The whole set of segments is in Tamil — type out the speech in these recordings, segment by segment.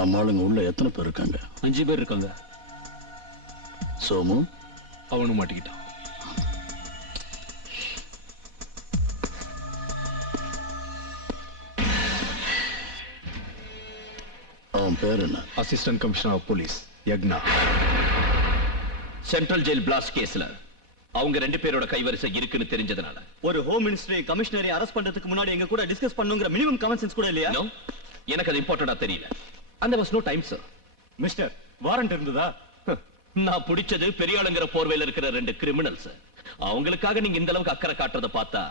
நம்ம ஆளுங்க உள்ள எத்தனை பேர் இருக்காங்க? 5 பேர் இருக்காங்க. சோமு அவனும் மாட்டிக்கிட்டான். அவன் பேர் என்ன? Assistant commissioner of police Yagna. Central jail blast கேஸ்ல அவங்க 2 பேரோட கைவரிசை இருக்குன்னு தெரிஞ்சதுனால ஒரு ஹோம் மினிஸ்டரை கமிஷனரை அரெஸ்ட் பண்றதுக்கு முன்னாடி எங்க கூட டிஸ்கஸ் பண்ணுங்கிற மினிமம் காமன் சென்ஸ் கூட இல்லையா? நோ, எனக்கு அது இம்பார்ட்டண்டா தெரியல. அந்த was no time sir. Mister, warrant இருந்ததா? நான் பிடிச்சது பெரிய ஆளுங்கிற போர்வையில் இருக்கிற 2 கிரிமினல்ஸ். அவங்களுக்காக நீங்க இந்த அளவுக்கு அக்கறை காட்டுறத பார்த்தா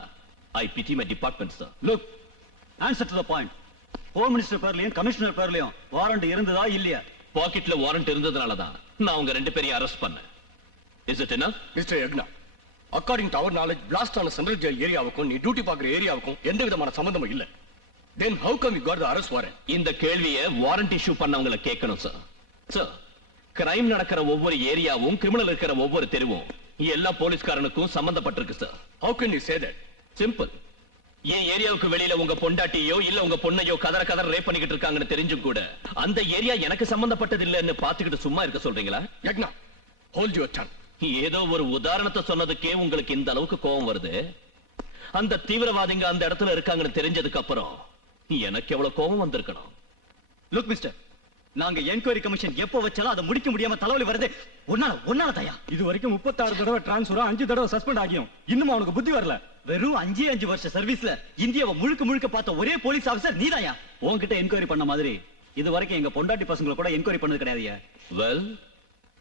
I pity my department sir. Look, answer to the point. Home minister பேர்லயும் கமிஷனர் பேர்லயும் வாரண்ட் இருந்ததா இல்லையா? பாக்கெட்ல வாரண்ட் இருந்ததுனால தான் நான் அவங்க 2 பேரையும் அரெஸ்ட் பண்ணேன். Is it enough? Mister Yagna, according to அவர் நாலேஜ் பிளாஸ்ட் ஆன சென்ட்ரல் ஜெயில் ஏரியாவுக்கும் நீ டியூட்டி பார்க்குற ஏரியாவுக்கும் எந்த விதமான சம்பந்தமும் இல்ல. Then how come you got the arrest warrant? இந்த கேள்வியை வாரண்ட் இஷ்யூ பண்ணவங்கள கேட்கணும் சார். சார், கிரைம் நடக்கிற ஒவ்வொரு ஏரியாவும் கிரிமினல் இருக்கிற ஒவ்வொரு தெருவும் எல்லா போலீஸ்காரனுக்கும் சம்பந்தப்பட்டிருக்கு சார். How can you say that? Simple. என் ஏரியாவுக்கு வெளியில உங்க பொண்டாட்டியோ இல்ல உங்க பொண்ணையோ கதற ரேப் பண்ணிக்கிட்டு இருக்காங்கன்னு தெரிஞ்சும் கூட அந்த ஏரியா எனக்கு சம்பந்தப்பட்டது இல்லன்னு பாத்துக்கிட்டு சும்மா இருக்க சொல்றீங்களா? யக்னா, ஹோல்ட் யுவர் டங். ஏதோ ஒரு உதாரணத்தை சொன்னதுக்கே உங்களுக்கு இந்த அளவுக்கு கோபம் வருது. அந்த தீவிரவாதிங்க அந்த இடத்துல இருக்காங்கன்னு தெரிஞ்சதுக்கு அப்புறம் எனக்கு எவ்வளவு கோபம் வந்திருக்கணும். லுக் மிஸ்டர், நாங்க என்கொயரி கமிஷன் எப்போ வச்சாலும் அதை முடிக்க முடியாம தலைவலி வருது. ஒன்னால தயா. இது வரைக்கும் 36 தடவை டிரான்ஸ்ஃபர், 5 தடவை சஸ்பெண்ட் ஆகியும் இன்னும் அவனுக்கு புத்தி வரல. வெறும் 5 வருஷ சர்வீஸ்ல இந்தியாவை முழுக்க பார்த்த ஒரே போலீஸ் ஆபீசர் நீதாயா? உன்கிட்ட என்கொயரி பண்ண மாதிரி இது வரைக்கும் எங்க பொண்டாட்டி பசங்களை கூட என்கொயரி பண்ணது கிடையாதுயா. Well,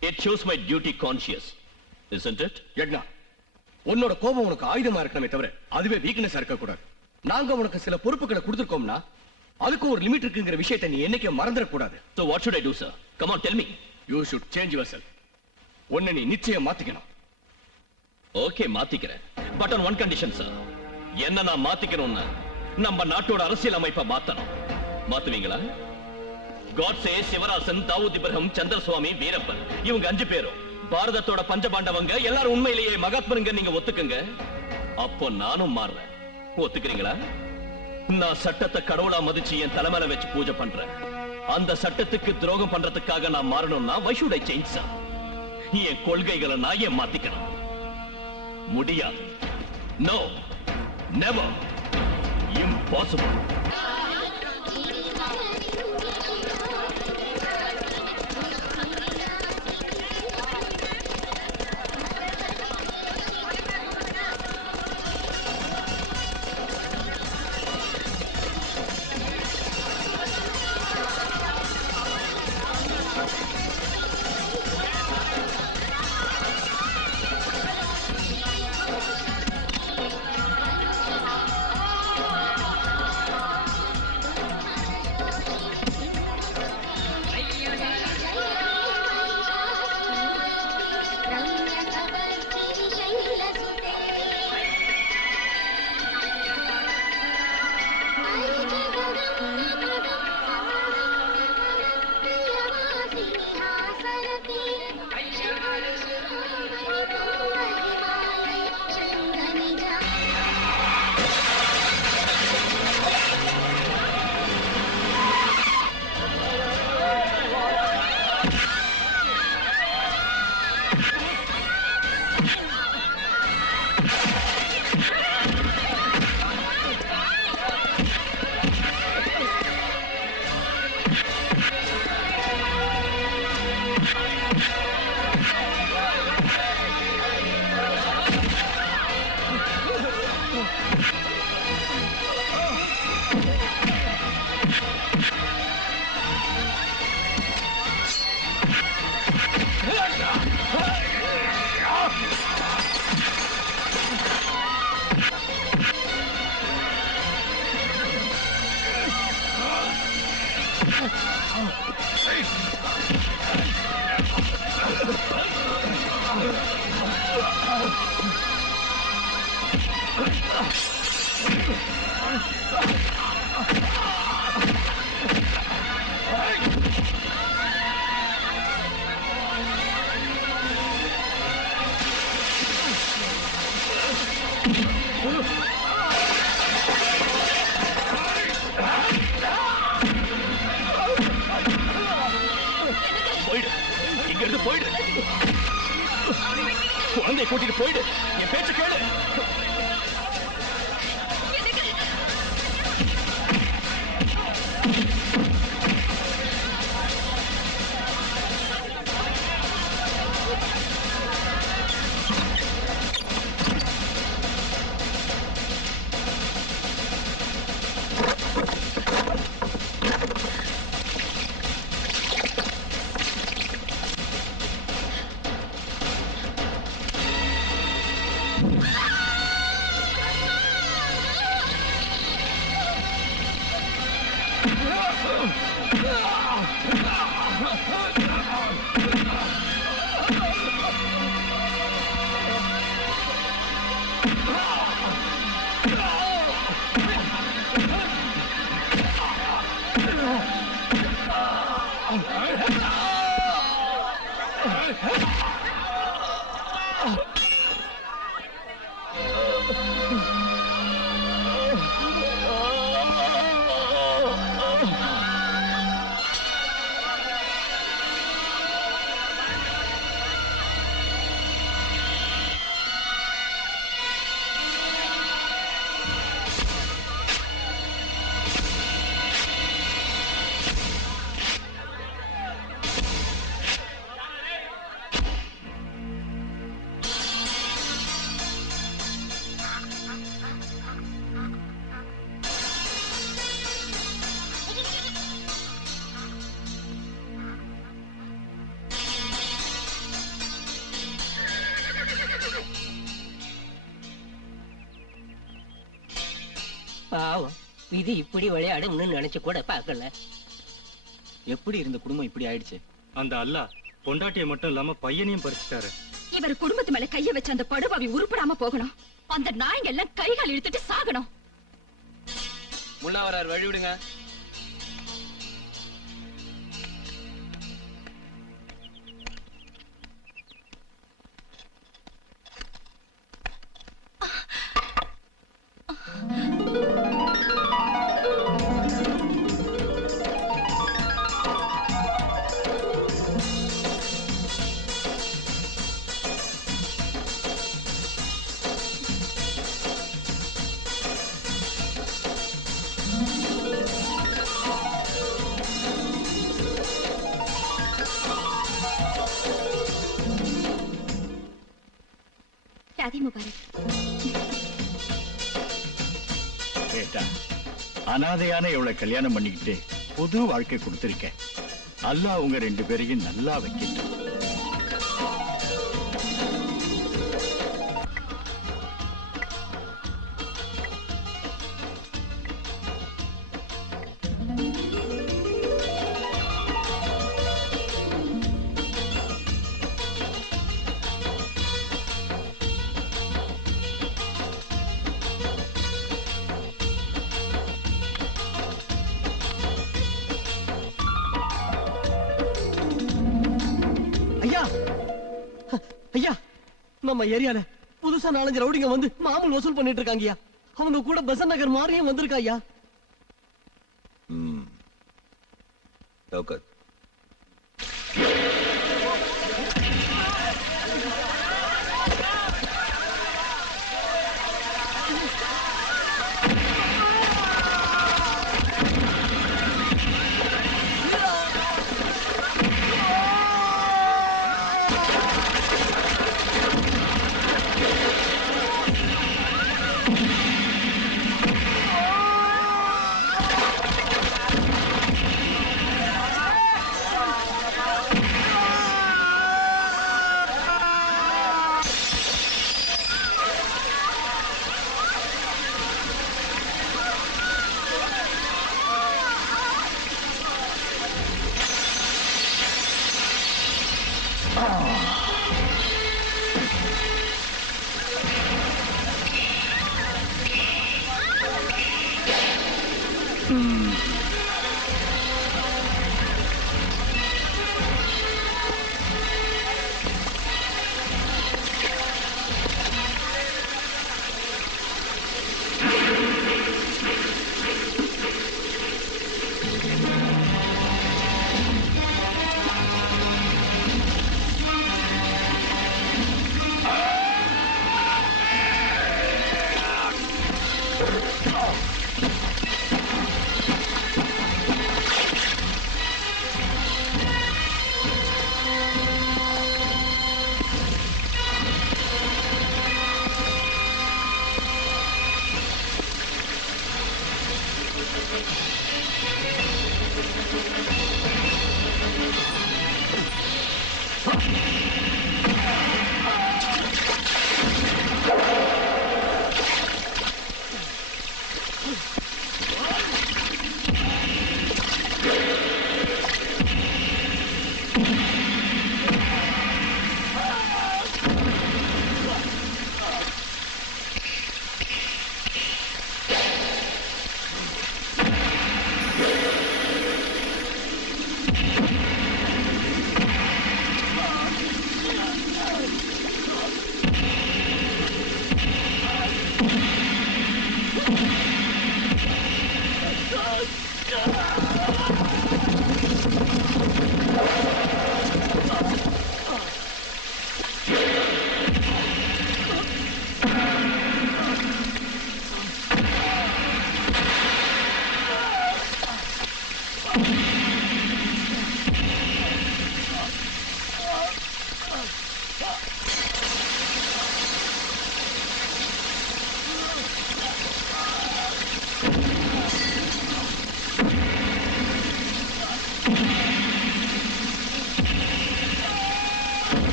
it shows my duty conscious, isn't it? யக்னா, உன்னோட கோபம் உனக்கு ஆயுதமா இருக்கணுமே தவிர அதுவே வீக்னஸா இருக்க கூடாது. நாங்க உனக்கு சில பொறுப்புகளை கொடுத்திருக்கோம்னா அதுக்கு ஒரு லிமிட் இருக்குங்கிற விஷயத்தை நீ என்னைக்கு மறந்துட கூடாது. So what should I do, sir? Come on, tell me. You should change yourself. உன்னை நீ நிச்சயம் மாத்திக்கணும். Okay, மாத்திக்கிறேன். But on one condition, sir. என்ன நான் மாத்திக்கணும்னா நம்ம நாட்டோட அரசியல் அமைப்பை மாத்தணும். மாத்துவீங்களா? காட்சே, சிவராசன், தாவூத் இப்ராஹிம், சந்திரசுவாமி, வீரப்பன் இவங்க 5 பேரும் பாரதத்தோட பஞ்சபாண்டவங்க எல்லாரும் உண்மையிலேயே மகாத்மருங்க நீங்க ஒத்துக்குங்க. அப்போ நானும் மாறுறேன். ஒத்துக்கிறீங்களா? நான் சட்டத்தை கடவுளா மதிச்சு என் தலைமையில வச்சு பூஜை பண்றேன். அந்த சட்டத்துக்கு துரோகம் பண்றதுக்காக நான் மாறணும்னா why should I change, sir? என் கொள்கைகளை நான் ஏன் மாத்திக்கணும்? முடியாது. No, never, impossible. குழந்தைய கூட்டிட்டு போயிடு. என் பேச்சு கேளு. பாவம் விதி இப்படி விளையாடும்னு நினைச்சு கூட பார்க்கல. எப்படி இருந்த குடும்பம் இப்படி ஆயிடுச்சு? அந்த அல்லாஹ் பொண்டாட்டியை மட்டும் இல்லாம பையனையும் பறிச்சுட்டாரு. இவர் குடும்பத்து மேல கைய வச்ச அந்த படுபாவி உருப்படாம போகணும். அந்த நாய்ங்க எல்லாம் கைகால் இழுத்துட்டு சாகணும். முல்லா வரார், வழி விடுங்க. ஷாதி முபாரக். கேட்டா அனாதையான இவளை கல்யாணம் பண்ணிக்கிட்டு புது வாழ்க்கை கொடுத்திருக்கேன். அல்லாஹ் உங்க 2 பேரையும் நல்லா வைக்கட்டும். ஐயா ஐயா, நம்ம ஏரியால புதுசா 4-5 ரவுடிங்க வந்து மாமூல் வசூல் பண்ணிட்டு இருக்காங்கய்யா. அவங்க கூட பெசன்ட் நகர் மாறியும் வந்திருக்கா ஐயா.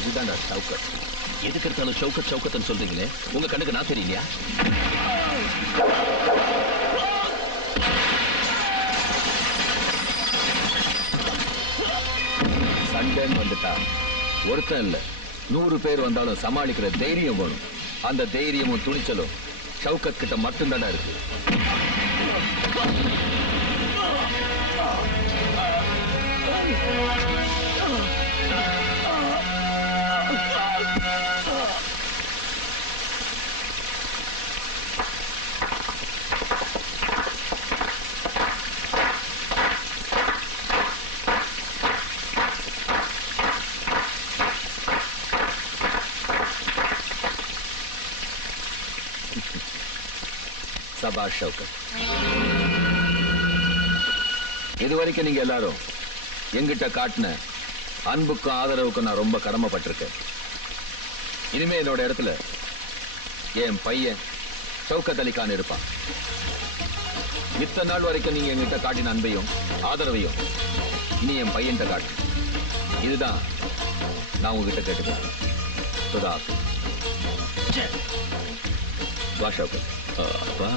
இதுதான்டா ஷவுக்கத். எதுக்கு எடுத்தாலும் ஷவுக்கத் ஷவுக்கத்னு சொல்றீங்களே, உங்க கண்ணுக்கு நான் தெரியலையா? சண்டைன்னு வந்துட்டா ஒருத்தன் இல்ல 100 பேர் வந்தாலும் சமாளிக்கிற தைரியம் வேணும். அந்த தைரியமும் துணிச்சலும் ஷவுக்கத் கிட்ட மட்டும்தானே இருக்கு. சபாஷ் ஷவுக்கத். இதுவரைக்கும் நீங்க எல்லாரும் எங்கிட்ட காட்டின அன்புக்கும் ஆதரவுக்கும் நான் ரொம்ப கடமைப்பட்டிருக்கேன். இனிமே என்னோட இடத்துல என் பையன் ஷவுக்கத் அலி கான் இருப்பான். இத்தனை நாள் வரைக்கும் நீங்க என்கிட்ட காட்டின அன்பையும் ஆதரவையும் இனி என் பையன்கிட்ட காட்டு. இதுதான் நான் உங்ககிட்ட கேட்டுக்கிறேன். சுதா வா ஷவுக்கத். வா.